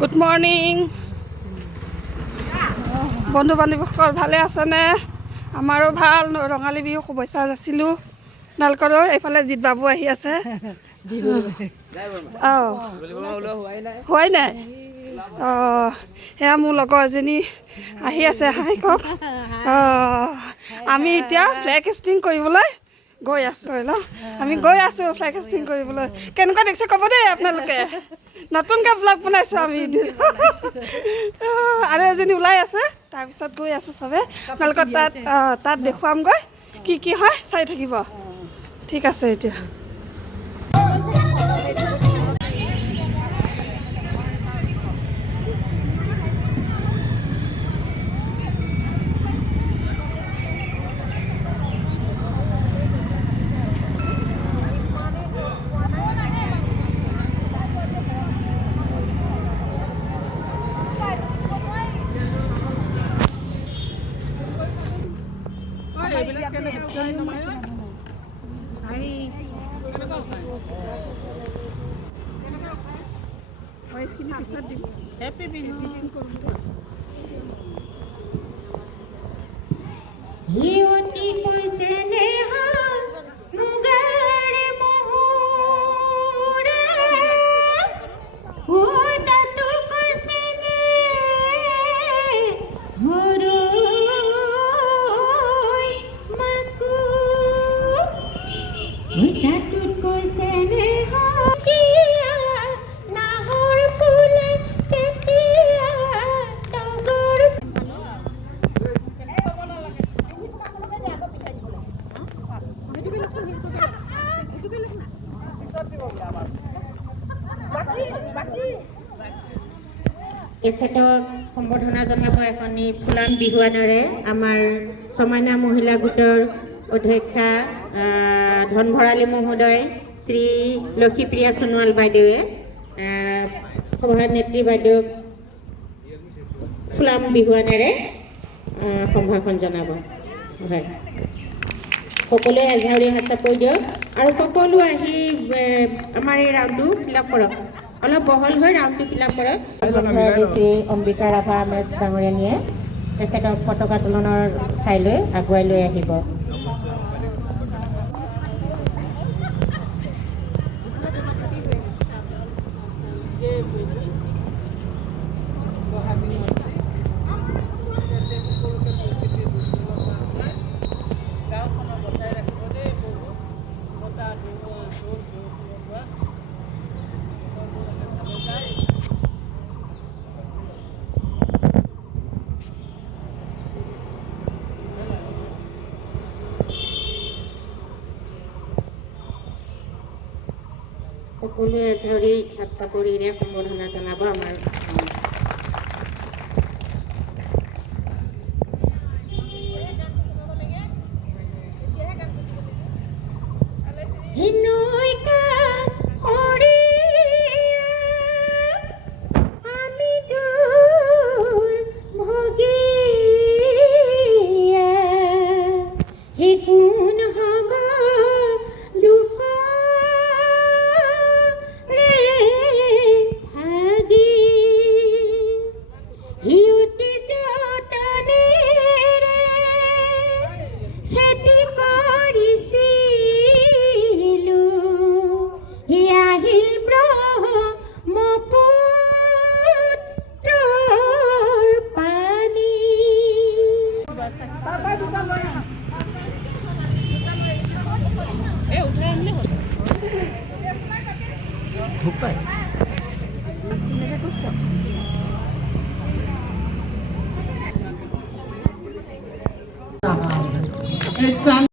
Good morning বন্ধু বান্ধৱীসকল, ভালে আছেনে? আমাৰো ভাল। ৰঙালী বিহু শুভেচ্ছা যাচিলোঁ আপোনালোকৰো। এইফালে জিত বাবু আহি আছে। অঁ, হোৱাই নাই? অঁ, সেয়া মোৰ লগৰ এজনী আহি আছে। হাই কওক। অঁ, আমি এতিয়া ফ্লেগ হোষ্টিং কৰিবলৈ গৈ আছোঁ। আমি গৈ আছোঁ ফ্লেগ হোষ্টিং কৰিবলৈ। কেনেকুৱা দেখিছে ক'ব দেই আপোনালোকে। নতুনকৈ ব্লগ বনাইছোঁ আমি। আৰু এজনী ওলাই আছে, তাৰপিছত গৈ আছোঁ চবে। আপোনালোকৰ তাত দেখুৱামগৈ কি কি হয়, চাই থাকিব। ঠিক আছে এতিয়া। হেপী বিহু। হিয়তি কৈছে নেহা মুগাৰে মহুৰে, ঐ তাতো কৈছে নে হৰৈ মাকো, ঐ তাতোত কৈছে নেহা নাহৰ ফুলে কেতিয়া তগৰ। তেখেতক সম্বৰ্ধনা জনাব এখনি ফুলাম বিহুৱানেৰে আমাৰ ছমাইনা মহিলা গোটৰ অধ্যক্ষা ধনভৰালী মহোদয় শ্ৰী লক্ষীপ্ৰিয়া সোণোৱাল বাইদেৱে সভানেত্ৰী বাইদেউক ফুলাম বিহুৱানেৰে সম্ভাষণ জনাব। হয়, সকলোৱে এঝাউৰি হাত চাপৰি দিয়ক আৰু সকলো আহি আমাৰ এই ৰাউণ্ডটো ফিল আপ কৰক। অলপ বহল হৈ ৰাউণ্ডটো ফিল আপ কৰক। শ্ৰী অম্বিকা ৰাভা মেছ ডাঙৰীয়ানীয়ে তেখেতক পতাকা উত্তোলনৰ ঠাইলৈ আগুৱাই লৈ আহিব। সকলোৱে এঝাউৰি হাত চাপৰিৰে সম্বৰ্ধনা জনাব আমাৰ।